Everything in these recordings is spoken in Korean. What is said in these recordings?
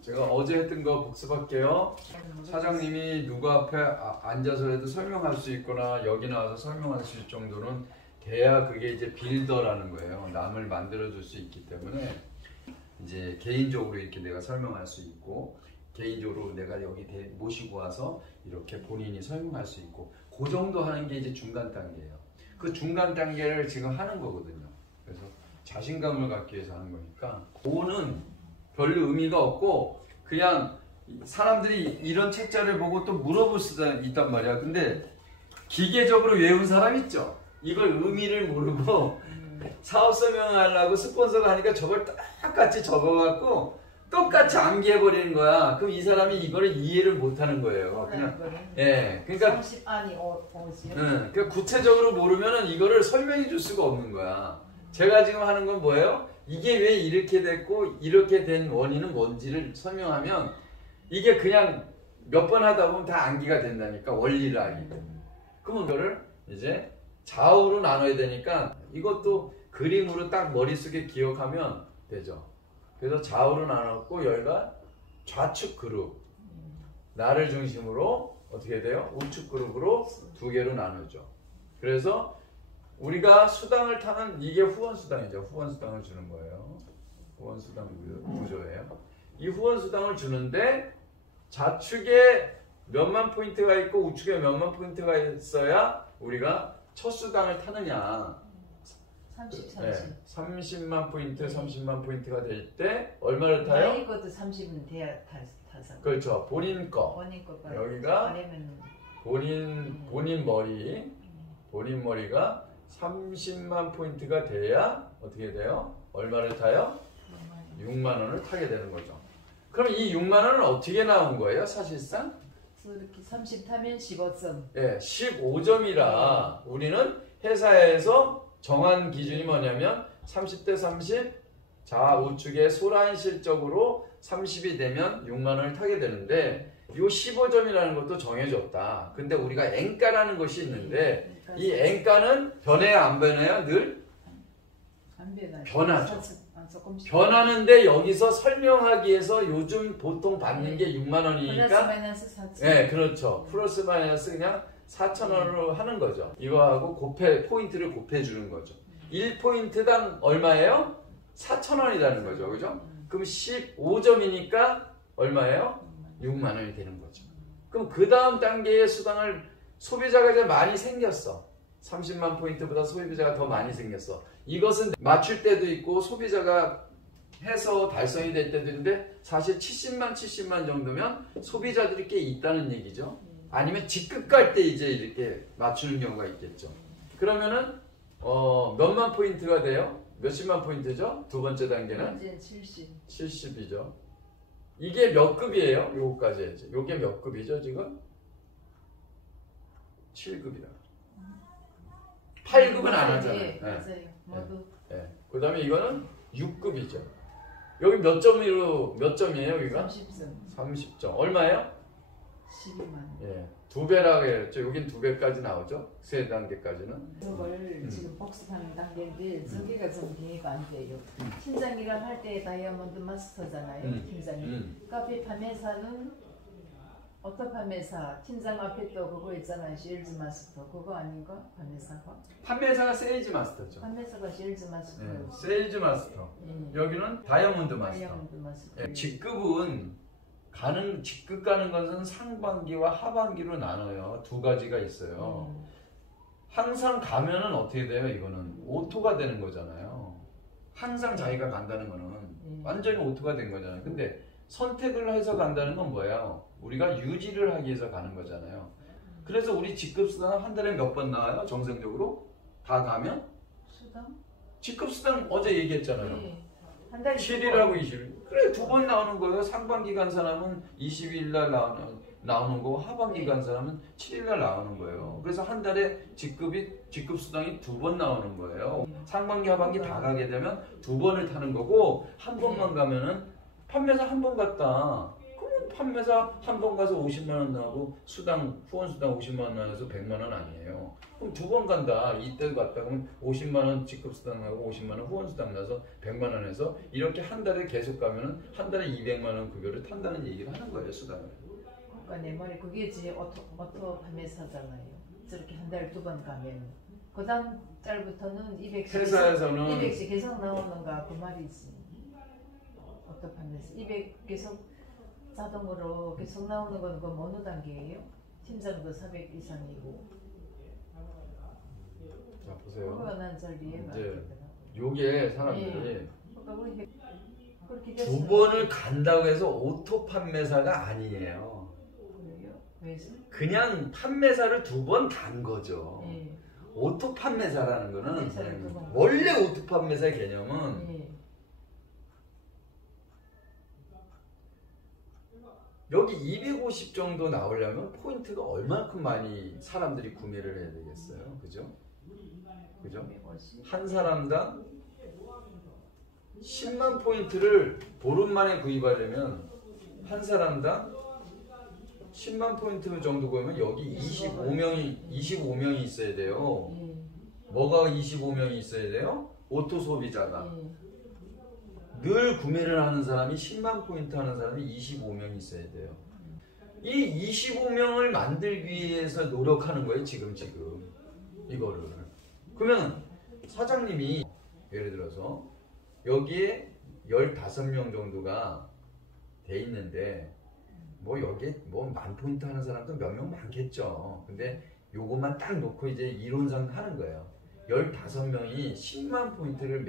제가 어제 했던 거 복습할게요. 사장님이 누구 앞에 앉아서라도 설명할 수 있거나 여기 나와서 설명할 수 있을 정도는 돼야 그게 이제 빌더라는 거예요. 남을 만들어줄 수 있기 때문에 이제 개인적으로 이렇게 내가 설명할 수 있고 개인적으로 내가 여기 모시고 와서 이렇게 본인이 설명할 수 있고 그 정도 하는 게 이제 중간 단계예요. 그 중간 단계를 지금 하는 거거든요. 그래서 자신감을 갖기 위해서 하는 거니까 그거는 별로 의미가 없고 그냥 사람들이 이런 책자를 보고 또 물어볼 수도 있단 말이야. 근데 기계적으로 외운 사람 있죠? 이걸 의미를 모르고 사업 설명하려고 스폰서가 하니까 저걸 똑같이 적어갖고 똑같이 암기해버리는 거야. 그럼 이 사람이 이거를 이해를 못하는 거예요. 그냥, 예, 그러니까 30안이 오지. 그러니까 구체적으로 모르면은 이거를 설명해 줄 수가 없는 거야. 제가 지금 하는 건 뭐예요? 이게 왜 이렇게 됐고 이렇게 된 원인은 뭔지를 설명하면 이게 그냥 몇 번 하다 보면 다 암기가 된다니까, 원리를 알기 때문에. 그러면 이거를 이제 좌우로 나눠야 되니까 이것도 그림으로 딱 머릿속에 기억하면 되죠. 그래서 좌우로 나눴고 여기가 좌측 그룹, 나를 중심으로 어떻게 돼요? 우측 그룹으로 두 개로 나누죠. 그래서 우리가 수당을 타는 이게 후원수당이죠. 후원수당을 주는 거예요. 후원수당 구조예요. 이 후원수당을 주는데 좌측에 몇만 포인트가 있고 우측에 몇만 포인트가 있어야 우리가 첫 수당을 타느냐. 30. 네, 30만 포인트, 30만 포인트가 될 때 얼마를 타요? 나이 것도 30은 돼야 타서. 그렇죠. 본인 거. 본인 거가 여기가 본인 머리가 30만 포인트가 돼야 어떻게 돼요? 얼마를 타요? 6만 원을 타게 되는 거죠. 그럼 이 6만 원은 어떻게 나온 거예요? 사실상? 이렇게 30 타면 15점. 네, 15점이라 우리는 회사에서 정한 기준이 뭐냐면 30대 30 좌우측에 소라인 실적으로 30이 되면 6만 원을 타게 되는데 이 15점이라는 것도 정해졌다. 근데 우리가 N가라는 것이 있는데 이 N가는 변해야 안 변해요? 늘? 변하죠. 변하는데 여기서 설명하기 위해서 요즘 보통 받는 게 6만 원이니까 플러스 마이너스 4천. 네, 그렇죠. 플러스 마이너스 그냥 4,000원으로 하는 거죠. 이거하고 포인트를 곱해주는 거죠. 1포인트당 얼마예요? 4,000원이라는 거죠. 그죠? 그럼 15점이니까 얼마예요? 6만 원이 되는 거죠. 그럼 그 다음 단계의 수당을 소비자가 이제 많이 생겼어. 30만 포인트보다 소비자가 더 많이 생겼어. 이것은 맞출 때도 있고 소비자가 해서 달성이 될 때도 있는데 사실 70만 정도면 소비자들이 꽤 있다는 얘기죠. 아니면 직급 갈 때 이제 이렇게 맞추는 경우가 있겠죠. 그러면은 몇만 포인트가 돼요? 몇십만 포인트죠? 두 번째 단계는? 이제 70. 70이죠. 이게 몇 급이에요? 요거까지 해야지. 요게 몇 급이죠 지금? 7급이다. 8급은 안 하잖아요. 네, 맞아요. 모두. 네. 그 다음에 이거는 6급이죠. 여기 몇 점이에요 여기가? 30점. 30점. 얼마예요? 12만. 예. 2배라고 했죠. 여긴 2배까지 나오죠. 세 단계까지는. 저걸 지금 복습하는 단계인데 저기가 좀 이해가 안 돼요. 팀장이랑 할 때 다이아몬드 마스터잖아요. 팀장이. 카페 판매사는 어떤 판매사? 팀장 앞에 또 그거 있잖아요. 세일즈 마스터. 그거 아닌가? 판매사가? 판매사가 세일즈 마스터죠. 판매사가 세일즈 마스터. 네. 세일즈 마스터. 여기는 다이아몬드 마스터. 다이아몬드 마스터. 예. 직급 가는 것은 상반기와 하반기로 나눠요. 두 가지가 있어요. 항상 가면은 어떻게 돼요? 이거는 오토가 되는 거잖아요. 항상 자기가 간다는 거는 완전히 오토가 된 거잖아요. 근데 선택을 해서 간다는 건 뭐예요? 우리가 유지를 하기 위해서 가는 거잖아요. 그래서 우리 직급수당 한 달에 몇 번 나와요? 정상적으로? 다 가면? 수당? 직급수당 어제 얘기했잖아요. 네. 한 달에 7일하고 20일. 그래, 두 번 나오는 거예요. 상반기 간 사람은 20일 날 나오는 거고 하반기 간 사람은 7일 날 나오는 거예요. 그래서 한 달에 직급수당이 두 번 나오는 거예요. 상반기 하반기 다 가게 되면 두 번을 타는 거고 한 번만 가면은 판매사 한 번 갔다. 그러면 판매사 한 번 가서 50만 원 나오고 수당 후원 수당 50만 원 나와서 100만 원 아니에요. 그럼 두 번 간다. 이때 갔다 그러면 50만 원 직급 수당 나고 50만 원 후원 수당 나서 100만 원 해서 이렇게 한 달에 계속 가면은 한 달에 200만 원 급여를 탄다는 얘기를 하는 거예요, 수당을. 그러니까 내 말이 그게 제 오토 판매사잖아요. 저렇게 한 달에 두 번 가면 그 다음 달부터는 200씩 회사에서는 200씩 계속 나오는가 그 말이지. 오토 판매사 200 계속 자동으로 계속 나오는 건 그 어느 단계예요? 팀장도 400 이상이고. 자 보세요. 그거 난 잘 이해가 안 이제 되더라. 요게 사람들이 그러니까 우리 그렇게 두 됐어요. 번을 간다고 해서 오토 판매사가 아니에요. 그래요? 왜지? 그냥 판매사를 두 번 간 거죠. 예. 오토 판매사라는 거는 판매사를 두번 원래 오토 판매사의 개념은 예. 여기 250 정도 나오려면 포인트가 얼만큼 많이 사람들이 구매를 해야 되겠어요. 그죠? 그죠? 한 사람당 10만 포인트를 보름 만에 구입하려면 한 사람당 10만 포인트 정도 구하면 여기 25명이 있어야 돼요. 예. 뭐가 25명이 있어야 돼요? 오토 소비자가. 예. 늘 구매를 하는 사람이 10만 포인트 하는 사람이 25명이 있어야 돼요. 이 25명을 만들기 위해서 노력하는 거예요. 지금 이거를. 그러면 사장님이 예를 들어서 여기에 15명 정도가 돼 있는데 뭐 여기에 뭐 만 포인트 하는 사람도 몇 명 많겠죠. 근데 요것만 딱 놓고 이제 이론상 하는 거예요. 15명이 10만 포인트를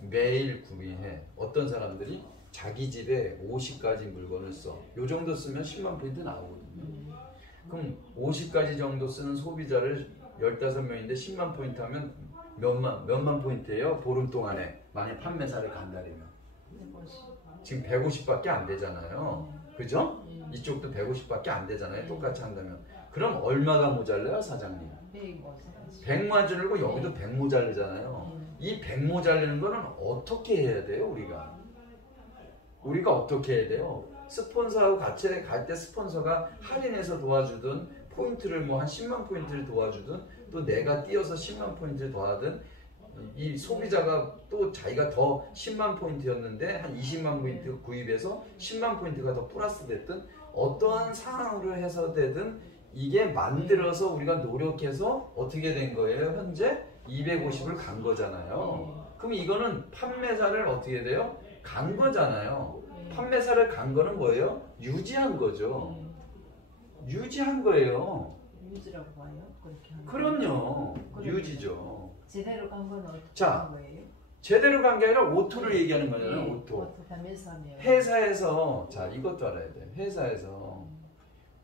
매일 구매해. 어떤 사람들이 자기 집에 50가지 물건을 써. 요 정도 쓰면 10만 포인트 나오거든요. 그럼 50가지 정도 쓰는 소비자를 15명인데 10만 포인트 하면 몇만 포인트예요? 보름 동안에 만약 판매사를 간다면 지금 150밖에 안 되잖아요. 그죠? 이쪽도 150밖에 안 되잖아요. 똑같이 한다면. 그럼 얼마가 모자라요, 사장님? 100 모자르고 여기도 100 모자르잖아요. 이 100 모자르는 거는 어떻게 해야 돼요, 우리가 어떻게 해야 돼요? 스폰서하고 같이 갈 때 스폰서가 할인해서 도와주든 포인트를 뭐 한 10만 포인트를 도와주든 또 내가 띄어서 10만 포인트를 더하든 이 소비자가 또 자기가 더 10만 포인트였는데 한 20만 포인트 구입해서 10만 포인트가 더 플러스 됐든 어떠한 상황으로 해서 되든 이게 만들어서 우리가 노력해서 어떻게 된 거예요? 현재 250을 간 거잖아요. 그럼 이거는 판매사를 어떻게 돼요? 간 거잖아요. 판매사를 간 거는 뭐예요? 유지한 거죠. 유지한 거예요. 유지라고 봐요? 그렇게 하는 그럼요. 유지죠. 제대로 간 건 어떻게 자, 한 거예요? 제대로 간 게 아니라 오토를 얘기하는 거잖아요. 오토. 오토 판매사면 회사에서 자 이것도 알아야 돼요. 회사에서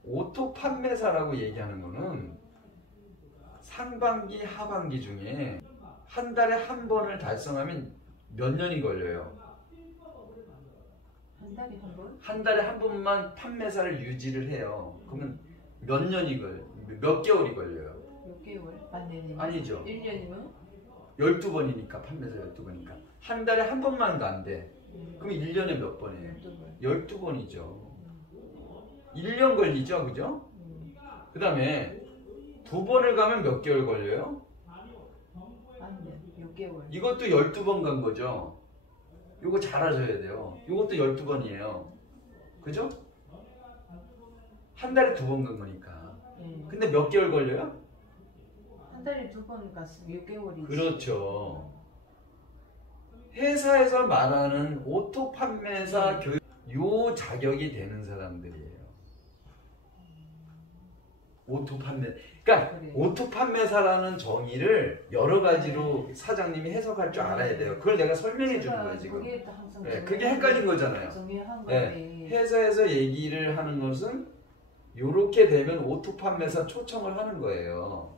오토 판매사라고 얘기하는 거는 상반기 하반기 중에 한 달에 한 번을 달성하면 몇 년이 걸려요? 한 달에 한 번? 한 달에 한 번만 판매사를 유지를 해요. 그러면 몇 개월이 걸려요? 6개월? 반년이면? 아니죠. 1년이면? 12번이니까 판매사 12번이니까 한 달에 한 번만 간대. 그럼 1년에 몇 번이에요? 12번이죠. 1년 걸리죠, 그죠? 그 다음에 2번을 가면 몇 개월 걸려요? 반년, 6개월. 이것도 12번 간 거죠. 이거 잘 아셔야 돼요. 이것도 12번이에요. 그죠? 한 달에 2번 간 거니까. 근데 몇 개월 걸려요? 한 달에 2번 갔으면 6개월이지. 그렇죠. 회사에서 말하는 오토 판매사 교육 요 자격이 되는 사람들이에요. 오토 판매. 그러니까 그래. 오토 판매사라는 정의를 여러 가지로 사장님이 해석할 줄 알아야 돼요. 그걸 내가 설명해 주는 거예요, 지금. 그게 항상 그게 헷갈린 거잖아요. 중요한 건데. 회사에서 얘기를 하는 것은 요렇게 되면 오토 판매사 초청을 하는 거예요.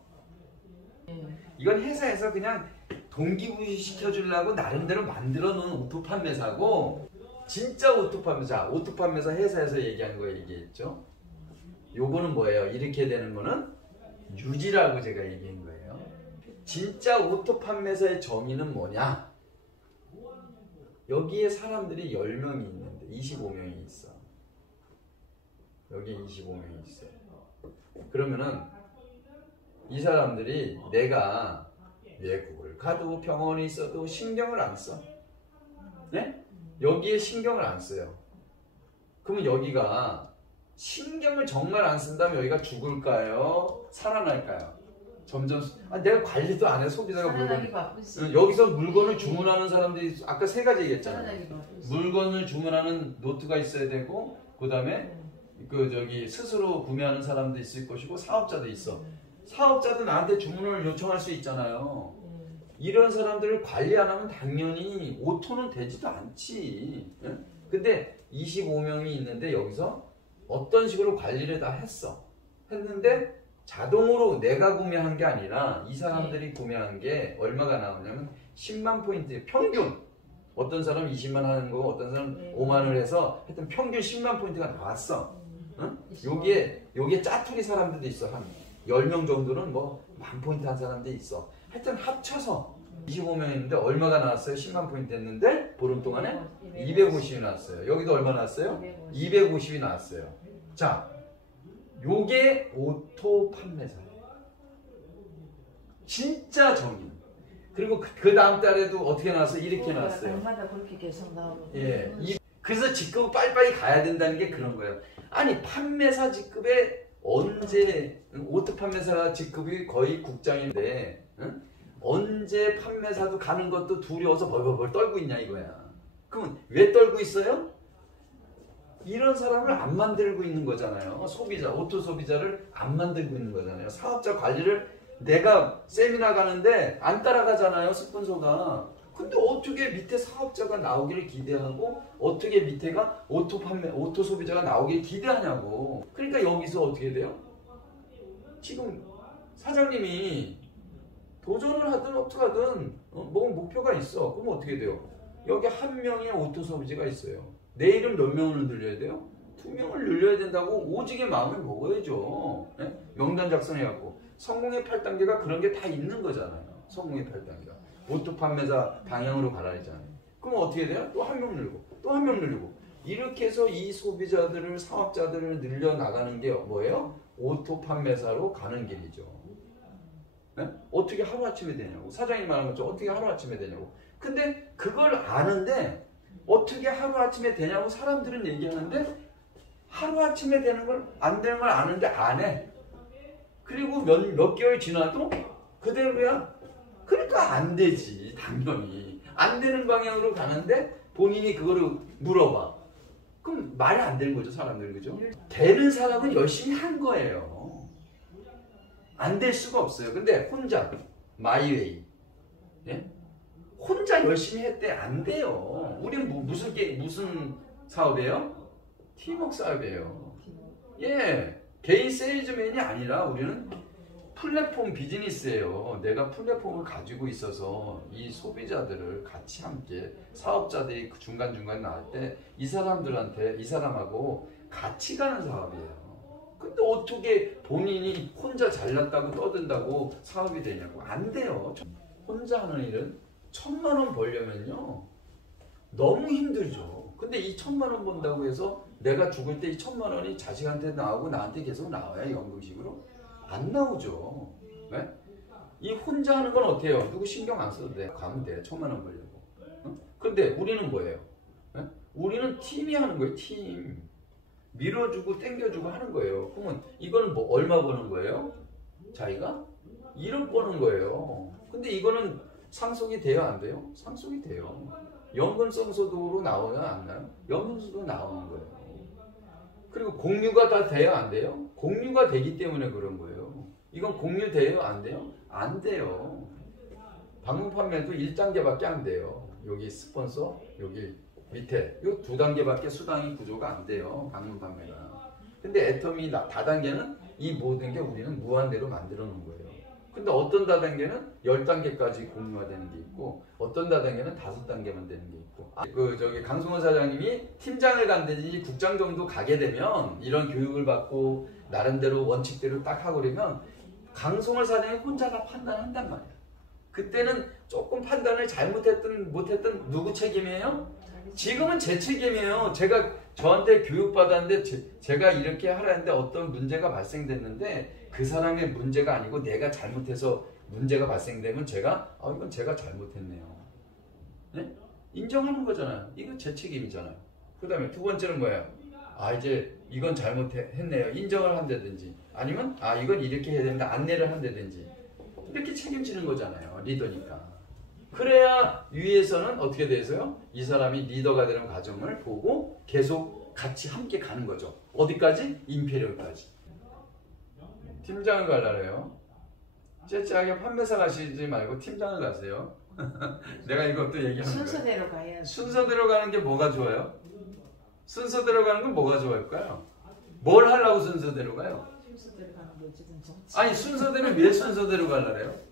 이건 회사에서 그냥 동기부여 시켜주려고 나름대로 만들어 놓은 오토 판매사고 진짜 오토 판매사, 오토 판매사 회사에서 얘기하는 거 얘기했죠. 요거는 뭐예요? 이렇게 되는 거는 유지라고 제가 얘기한 거예요. 진짜 오토 판매사의 정의는 뭐냐? 여기에 사람들이 10명이 있는데 25명이 있어. 여기 25명이 있어요. 그러면은 이 사람들이 내가 외국을 가도 병원에 있어도 신경을 안 써. 네? 여기에 신경을 안 써요. 그러면 여기가 신경을 정말 안 쓴다면 여기가 죽을까요? 살아날까요? 점점 내가 관리도 안 해. 소비자가 살아나기 바쁘지. 여기서 물건을 주문하는 사람들이 아까 세 가지 얘기했잖아요. 살아나기 바쁘지. 물건을 주문하는 노트가 있어야 되고 그 다음에 스스로 구매하는 사람도 있을 것이고 사업자도 있어. 사업자도 나한테 주문을 요청할 수 있잖아요. 이런 사람들을 관리 안 하면 당연히 오토는 되지도 않지. 근데 25명이 있는데 여기서 어떤 식으로 관리를 다 했는데 자동으로 내가 구매한 게 아니라 이 사람들이 구매한 게 얼마가 나오냐면 10만 포인트 평균. 어떤 사람 20만 하는 거고 어떤 사람 5만을 해서 하여튼 평균 10만 포인트가 나왔어. 응? 요게 짜투리 사람들도 있어. 한 10명 정도는 뭐 10,000포인트 한 사람도 있어. 하여튼 합쳐서 25명 있는데 얼마가 나왔어요? 10만 포인트 했는데 보름 동안에 250이 나왔어요. 여기도 얼마 나왔어요? 250이 나왔어요. 자, 요게 오토 판매사예요. 진짜 정의. 그리고 그 다음 달에도 어떻게 나왔어요? 이렇게 나왔어요. 달마다 그렇게 계속 나오고. 예. 그래서 직급 빨리빨리 가야 된다는 게 그런 거예요. 아니 판매사 직급에 언제 오토 판매사 직급이 거의 국장인데 응? 언제 판매사도 가는 것도 두려워서 벌벌벌 떨고 있냐 이거야. 그러면 왜 떨고 있어요? 이런 사람을 안 만들고 있는 거잖아요. 소비자, 오토 소비자를 안 만들고 있는 거잖아요. 사업자 관리를 내가 세미나 가는데 안 따라가잖아요. 스폰서가. 근데 어떻게 밑에 사업자가 나오기를 기대하고 어떻게 밑에가 오토 소비자가 나오기를 기대하냐고. 그러니까 여기서 어떻게 돼요? 지금 사장님이 도전을 하든 어떻게 하든 뭐 목표가 있어. 그럼 어떻게 돼요? 여기 한 명의 오토 소비자가 있어요. 내일은 몇 명을 늘려야 돼요? 2명을 늘려야 된다고 오직의 마음을 먹어야죠. 네? 명단 작성해갖고 성공의 8단계가 그런 게 다 있는 거잖아요. 성공의 8단계가. 오토 판매사 방향으로 가라 했잖아요. 그럼 어떻게 돼요? 또 한 명 늘고 또 한 명 늘리고 이렇게 해서 이 소비자들을 사업자들을 늘려나가는 게 뭐예요? 오토 판매사로 가는 길이죠. 네? 어떻게 하루아침에 되냐고. 사장님 말한 것처럼 어떻게 하루아침에 되냐고. 근데 그걸 아는데 어떻게 하루아침에 되냐고 사람들은 얘기하는데 하루아침에 되는 걸 안 되는 걸 아는데 안 해. 그리고 몇 개월 지나도 그대로야. 그러니까 안 되지. 당연히 안 되는 방향으로 가는데 본인이 그거를 물어봐. 그럼 말이 안 되는 거죠. 사람들. 그죠? 되는 사람은 열심히 한 거예요. 안 될 수가 없어요. 근데 혼자 마이웨이 예? 혼자 열심히 했대. 안 돼요. 우리는 무슨 사업이에요? 팀워크 사업이에요. 예, 개인 세일즈맨이 아니라 우리는 플랫폼 비즈니스예요. 내가 플랫폼을 가지고 있어서 이 소비자들을 같이 함께 사업자들이 중간중간 나올 때 이 사람들한테 이 사람하고 같이 가는 사업이에요. 근데 어떻게 본인이 혼자 잘났다고 떠든다고 사업이 되냐고. 안 돼요. 혼자 하는 일은 1,000만 원 벌려면요 너무 힘들죠. 근데 이 1,000만 원 번다고 해서 내가 죽을 때 이 1,000만 원이 자식한테 나오고 나한테 계속 나와야 연금식으로 안 나오죠. 네? 이 혼자 하는 건 어때요? 누구 신경 안 써도 돼. 가면 돼. 1,000만 원 벌려고. 응? 근데 우리는 뭐예요? 네? 우리는 팀이 하는 거예요. 팀. 밀어주고 땡겨주고 하는 거예요. 그러면 이거는 뭐 얼마 버는 거예요? 자기가 1억 버는 거예요. 근데 이거는 상속이 돼요? 안 돼요? 상속이 돼요. 연금성소득으로 나오나요? 안 나요? 연금소득 나오는 거예요. 그리고 공유가 다 돼요? 안 돼요? 공유가 되기 때문에 그런 거예요. 이건 공유 돼요? 안 돼요? 안 돼요. 방문 판매도 1단계밖에 안 돼요. 여기 스폰서, 여기 밑에 이 2단계밖에 수당이 구조가 안 돼요. 방문 판매가. 근데 애터미 다단계는 이 모든 게 우리는 무한대로 만들어 놓은 거예요. 근데 어떤 다단계는 10단계까지 공유가 되는 게 있고 어떤 다단계는 5단계만 되는 게 있고 강승원 사장님이 팀장을 간다든지 국장 정도 가게 되면 이런 교육을 받고 나름대로 원칙대로 딱 하고 그러면 강승원 사장이 혼자 다 판단한단 말이에요. 그때는 조금 판단을 잘못했든 못했든 누구 책임이에요? 지금은 제 책임이에요. 제가 저한테 교육받았는데 제가 이렇게 하라는데 어떤 문제가 발생됐는데 그 사람의 문제가 아니고 내가 잘못해서 문제가 발생되면 제가 이건 제가 잘못했네요. 네? 인정하는 거잖아요. 이거 제 책임이잖아요. 그 다음에 두 번째는 뭐예요? 이제 이건 잘못했네요. 인정을 한다든지 아니면 이건 이렇게 해야 된다. 안내를 한다든지 이렇게 책임지는 거잖아요. 리더니까. 그래야 위에서는 어떻게 돼서요? 이 사람이 리더가 되는 과정을 보고 계속 같이 함께 가는 거죠. 어디까지? 임페리얼까지. 팀장을 가려래요. 째째하게 판매사 가시지 말고 팀장을 가세요. 내가 이것도 얘기하는 거예요. 순서대로 가야 순서대로 가는 게 뭐가 좋아요? 순서대로 가는 건 뭐가 좋을까요? 뭘 하려고 순서대로 가요? 순서대로 가는 게 어쨌든 좋지. 아니 순서대로 왜 순서대로 가려래요?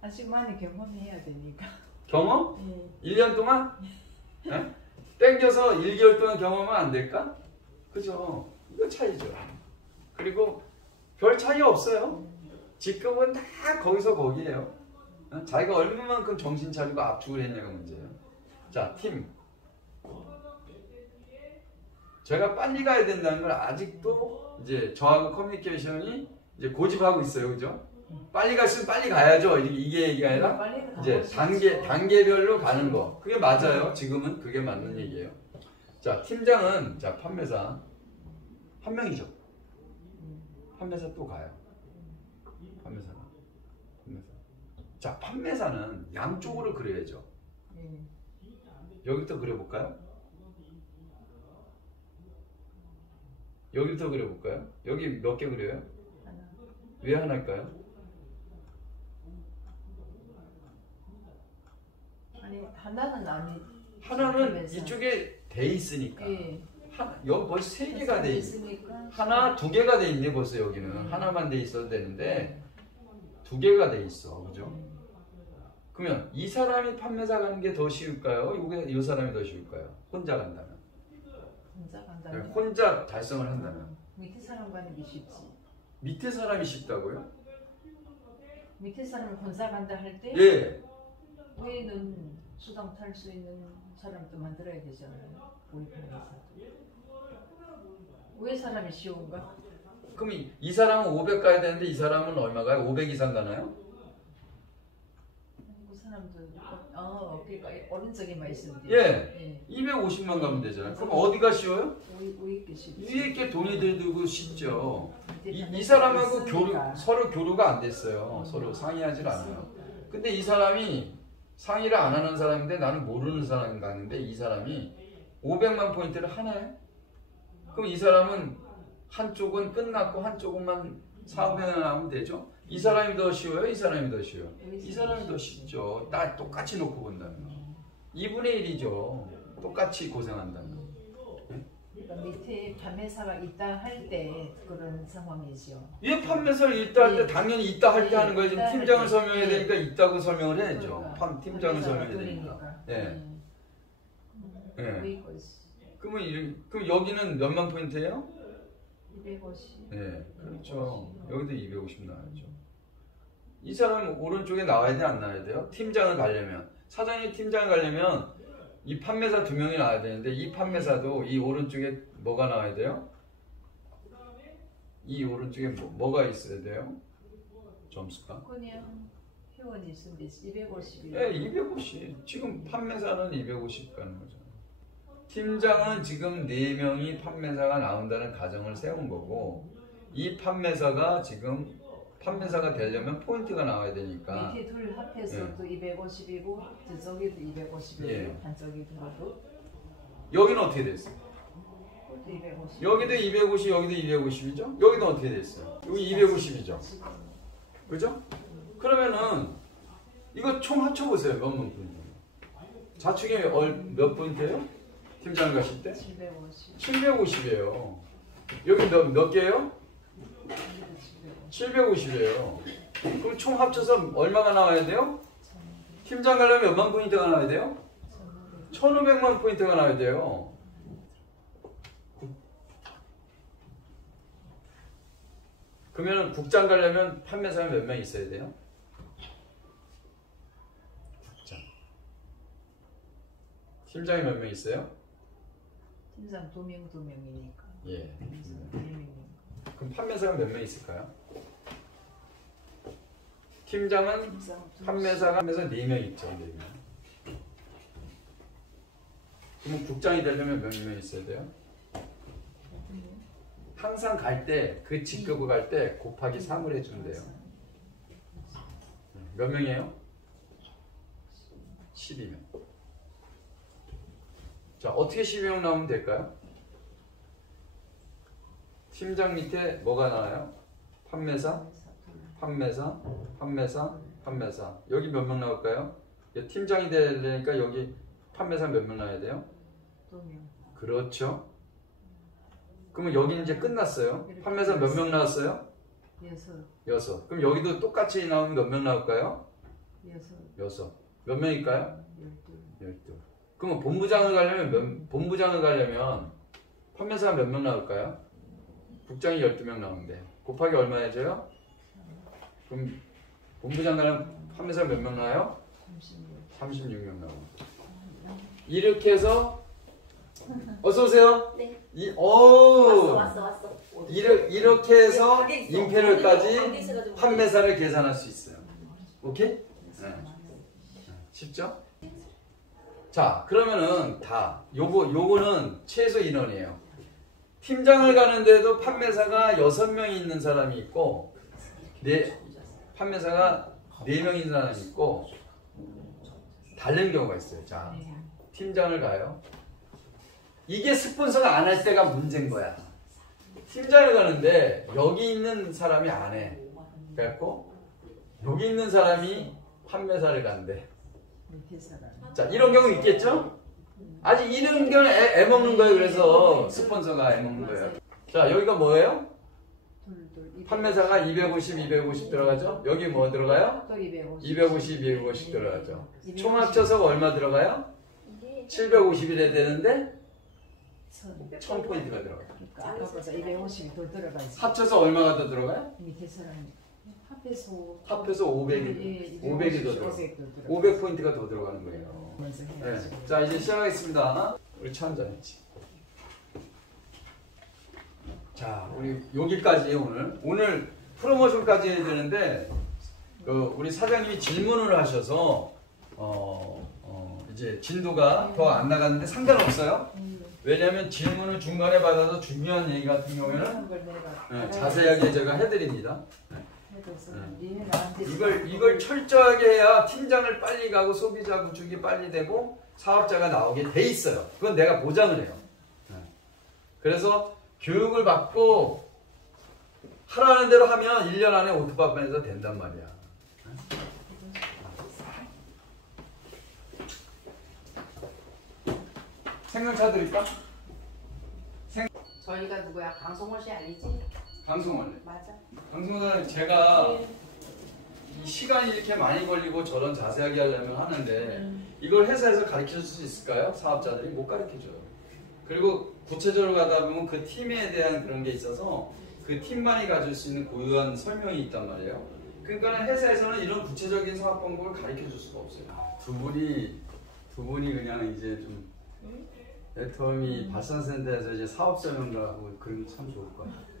아직 많이 경험해야 되니까. 경험? 예. 1년 동안? 네? 땡겨서 1개월 동안 경험하면 안 될까? 그죠? 이거 차이죠. 그리고 별 차이 없어요. 직급은 다 거기서 거기에요. 자기가 얼마만큼 정신 차리고 압축을 했냐가 문제예요. 자, 팀. 제가 빨리 가야 된다는 걸 아직도 이제 저하고 커뮤니케이션이 이제 고집하고 있어요. 그죠? 빨리 갔으면 빨리 가야죠. 이게 얘기가 아니라 이제 단계별로 가는 거. 그게 맞아요. 지금은 그게 맞는 얘기예요. 자, 팀장은 자, 판매사 한 명이죠. 판매사 또 가요. 판매사. 자, 판매사는 양쪽으로 그려야죠. 여기부터 그려볼까요? 여기부터 그려볼까요? 여기 몇 개 그려요? 왜 하나일까요? 아니 하나는 아니. 하나는 이쪽에 돼 있으니까. 예. 여기 벌써 세 개가 돼 있으니까. 하나, 두 개가 돼 있네 벌써 여기는. 하나만 돼 있어도 되는데 두 개가 돼 있어, 그죠? 그러면 이 사람이 판매사 가는 게 더 쉬울까요? 이 사람이 더 쉬울까요? 혼자 간다면. 혼자 간다면. 혼자 달성을 한다면. 밑에 사람 가는 게 쉽지. 밑에 사람이 쉽다고요? 밑에 사람을 혼자 간다 할 때. 예. 위에는 수당 탈 수 있는 사람도 만들어야 되잖아요. 위에 사람이 쉬운가? 그럼 이 사람은 500 가야 되는데 이 사람은 얼마 가요? 500 이상 가나요? 그 사람도 그러니까 오른쪽에만 있으면 돼요. 예. 250만 가면 되잖아요. 그럼 어디가 쉬워요? 위에 게 쉽지. 위에 게 돈이 들고 쉽죠. 이 사람하고 서로 교류가 안 됐어요. 서로 상의하지 않아요. 근데 이 사람이 상의를 안 하는 사람인데 나는 모르는 사람인 가는데 이 사람이 500만 포인트를 하나요? 그럼 이 사람은 한쪽은 끝났고 한쪽만 사업해 나가면 되죠? 이 사람이 더 쉬워요? 이 사람이 더 쉬워요? 이 사람이 더 쉽죠. 다 똑같이 놓고 본다면 2분의 1이죠. 똑같이 고생한다면. 그러니까 밑에 판매사가 있다 할 때 그런 상황이죠. 이 판매사를 있다 할 때 당연히 있다 할 때 하는 거예요. 지금 팀장을 설명해야 되니까 있다고 설명을 해야죠. 팀장을 설명해야 되니까. 예. 예. 그럼 여기는 몇만 포인트예요? 250. 네, 그렇죠. 여기도 250 나와야죠. 이 사람은 오른쪽에 나와야 돼, 안 나와야 돼요? 팀장을 가려면, 사장님 팀장을 가려면 이 판매사 2명이 나와야 되는데 이 판매사도 이 오른쪽에 뭐가 나와야 돼요? 이 오른쪽에 뭐가 있어야 돼요? 점수가? 그냥 회원이 있으면 250. 네, 250. 지금 판매사는 250 가는 거죠. 팀장은 지금 4명이 판매사가 나온다는 가정을 세운 거고 이 판매사가 지금 판매사가 되려면 포인트가 나와야 되니까 밑에 둘 합해서 또 250이고 저쪽에도 250이고 예. 한쪽이 들어도 여기는 어떻게 됐어요? 250. 여기도 250, 여기도 250이죠? 여기도 어떻게 됐어요? 여기 250이죠? 그죠? 그러면은 이거 총 합쳐보세요. 몇만 포인트? 좌측에 몇 포인트예요? 팀장 가실 때? 750. 750이에요. 여기 몇 개예요? 750이에요. 그럼 총 합쳐서 얼마가 나와야 돼요? 팀장 가려면 몇만 포인트가 나와야 돼요? 1500만 포인트가 나와야 돼요. 그러면 국장 가려면 판매사가 몇 명 있어야 돼요? 국장. 팀장이 몇 명 있어요? 팀장 2명이니까. 예. 그래서 4명이니까. 그럼 판매사가 몇 명 있을까요? 팀장은 팀장 판매사가 4명 있죠. 4명. 그럼 국장이 되려면 몇 명 있어야 돼요? 항상 갈 때 그 직급을 갈 때 곱하기 3을 해준대요. 몇 명이에요? 12명. 자, 어떻게 12명 나오면 될까요? 팀장 밑에 뭐가 나와요? 판매사, 판매사, 판매사, 판매사. 여기 몇 명 나올까요? 팀장이 되려니까 여기 판매사 몇 명 나와야 돼요? 2명. 그렇죠. 그러면 여기는 이제 끝났어요. 판매사 몇 명 나왔어요? 6. 그럼 여기도 똑같이 나오면 몇 명 나올까요? 6. 몇 명일까요? 12. 그러면 본부장을 가려면 판매사가 몇 명 나올까요? 국장이 12명 나오는데 곱하기 얼마 해줘요? 그럼 본부장 가려면 판매사가 몇 명 나와요? 36명 나옵니다. 이렇게 해서 어서 오세요. 네. 왔어. 이렇게 해서 네, 임페리얼까지 판매사를 계산할 수 있어요. 오케이? 네. 쉽죠? 자, 그러면은 요거는 최소 인원이에요. 팀장을 가는데도 판매사가 6명이 있는 사람이 있고, 판매사가 4명이 있는 사람이 있고, 다른 경우가 있어요. 자, 팀장을 가요. 이게 스폰서가 안 할 때가 문제인 거야. 팀장을 가는데 여기 있는 사람이 안 해. 그래갖고 여기 있는 사람이 판매사를 간대. 자, 이런 경우 있겠죠? 아직 이런 경우는 애먹는 거예요. 그래서 스폰서가 애먹는 거예요. 자, 여기가 뭐예요? 판매사가 250 들어가죠? 여기 뭐 들어가요? 250 들어가죠. 총 합쳐서 얼마 들어가요? 750이 되는데 1000포인트가 들어가요. 그러니까 아까보다 250이 더 들어가지. 합쳐서 얼마가 더 들어가요? 밑에 사람 합해서 500이 더 들어가요. 500포인트가 더 들어가는 거예요. 네. 자, 이제 시작하겠습니다. 우리 차 한잔 했지. 자, 우리 여기까지 오늘 프로모션까지 해야 되는데 우리 사장님이 질문을 하셔서 이제 진도가 더 안 나갔는데 상관없어요. 왜냐하면 질문을 중간에 받아서 중요한 얘기 같은 경우에는 자세하게 제가 해드립니다. 이걸 철저하게 해야 팀장을 빨리 가고 소비자 구축이 빨리 되고 사업자가 나오게 돼 있어요. 그건 내가 보장을 해요. 그래서 교육을 받고 하라는 대로 하면 1년 안에 오토바이에서 된단 말이야. 생강차 드릴까? 저희가 누구야? 강성월 씨 아니지? 강승원. 맞아. 강승원 제가 이 시간이 이렇게 많이 걸리고 저런 자세하게 하려면 하는데 이걸 회사에서 가르쳐 줄 수 있을까요? 사업자들이 못 가르쳐 줘요. 그리고 구체적으로 가다 보면 그 팀에 대한 그런 게 있어서 그 팀만이 가질 수 있는 고유한 설명이 있단 말이에요. 그러니까 회사에서는 이런 구체적인 사업 방법을 가르쳐 줄 수가 없어요. 두 분이 그냥 이제 좀 애터미 발산센터에서 이제 사업 설명가하고 그런 게 참 좋을 것 같아.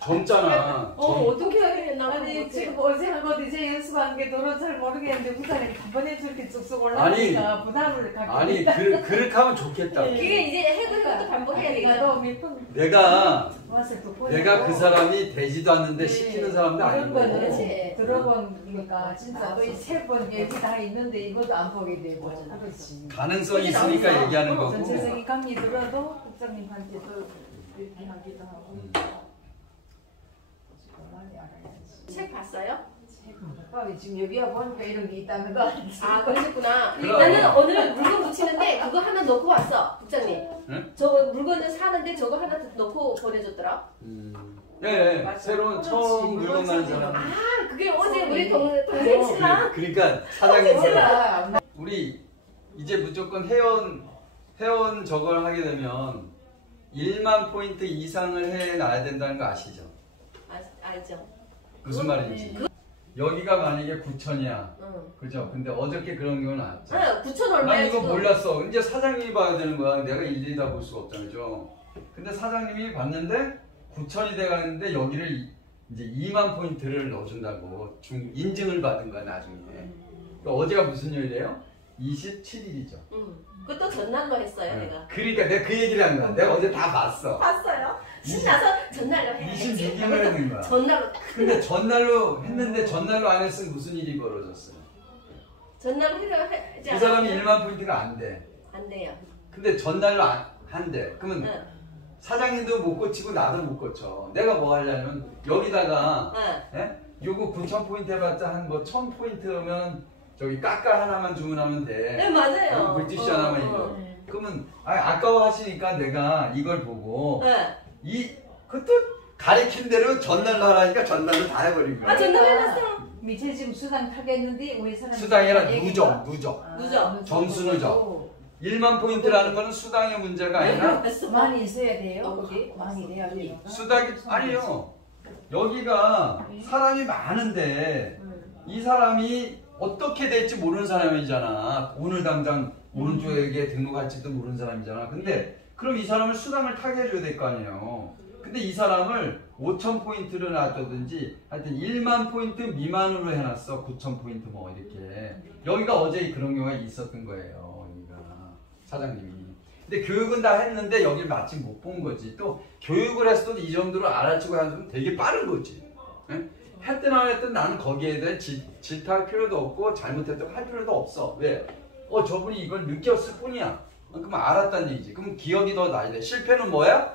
젊잖아. 어떻게 하겠냐? 아니 지금 어제 한 번 이제 연습한 게 너는 잘 모르겠는데 부산에 단번에 저렇게 쑥쑥 올라가니까 부담을 갖게 아니 그렇게 하면 좋겠다. 그게 이제 해보는 것도 반복해야 되겠다. 내가 그 사람이 되지도 않는데 시키는 사람도 아니고. 그렇지. 들어보니까 진짜 거의 3번 얘기 다 있는데 이것도 안 보게 되고 그렇지. 가능성이 있으니까 얘기하는 거고. 전체적인 강의 들어도 국장님한테도 이렇게 하기도 하고. 많이 알아야지. 책 봤어요? 책 지금 여기와 보니까 이런 게 있다는 거 알지? 아, 그러셨구나. 그럼. 나는 오늘은 물건 붙이는데 그거 하나 넣고 왔어, 국장님. 응? 저 물건을 사는데 저거 하나 넣고 보내줬더라. 네, 맞아. 새로운 처음 물건 가는 사람. 아, 그게 어제 우리 동생 친구랑 그러니까 사장님 친구랑 우리 이제 무조건 회원 저걸 하게 되면 1만 포인트 이상을 해놔야 된다는 거 아시죠? 알죠. 무슨 말인지. 여기가 만약에 9천이야. 응. 그죠? 근데 어저께 그런 거 나왔죠. 응, 9천 난 얼마야 이거 지금? 몰랐어. 이제 사장님이 봐야 되는 거야. 내가 일일이 다 볼 수가 없잖아요. 근데 사장님이 봤는데 9천이 돼가는데 여기를 이제 2만 포인트를 넣어준다고 인증을 받은 거야 나중에. 그러니까 어제가 무슨 요일이에요? 27일이죠. 응. 그것도 전날로 했어요 내가. 그러니까 내가 그 얘기를 한 거야. 내가 어제 다 봤어. 봤어요. 신나서 전날로 해야지. 26일을 해야 거야. 전날로 딱. 근데 전날로 했는데 전날로 안 했으면 무슨 일이 벌어졌어요? 전날로 해야지. 그 사람이 1만 포인트가 안 돼. 안 돼요. 근데 전날로 한대. 그러면 응. 사장님도 못 고치고 나도 못 고쳐. 내가 뭐 하려면 여기다가 응. 예? 요거 9,000 포인트 해봤자 한 뭐 1,000 포인트면 저기 까까 하나만 주문하면 돼. 네 맞아요. 물티슈 하나만 이거. 그러면 아까워 하시니까 내가 이걸 보고 네. 그것도 가리킨 대로 전날로 하라니까 전날로 다 해버린 거야. 아 전날 해놨어. 밑에 지금 수당 타겠는데 우리 사람 수당이라 누적. 누적. 점수 누적. 1만 포인트라는 거는 수당의 문제가 아니라 많이 있어야 돼요. 거기 많이 돼야 돼요. 수당이 아니요. 여기가 사람이 많은데 이 사람이 어떻게 될지 모르는 사람이잖아. 오늘 당장 오른쪽에 등록할지도 모르는 사람이잖아. 근데 그럼 이 사람을 수당을 타게 해줘야 될 거 아니에요. 근데 이 사람을 5,000 포인트를 놔두든지 하여튼 1만 포인트 미만으로 해놨어. 9,000 포인트 뭐 이렇게. 여기가 어제 그런 경우가 있었던 거예요. 여기가 사장님이. 근데 교육은 다 했는데 여길 마침 못 본 거지. 또 교육을 했어도 이 정도로 알아치고 하는 되게 빠른 거지. 예? 했든 안 했든 나는 거기에 대해 질타할 필요도 없고 잘못했다고 할 필요도 없어. 왜? 저분이 이걸 느꼈을 뿐이야. 그럼 알았다는 얘기지. 그럼 기억이 더 나야 돼. 실패는 뭐야?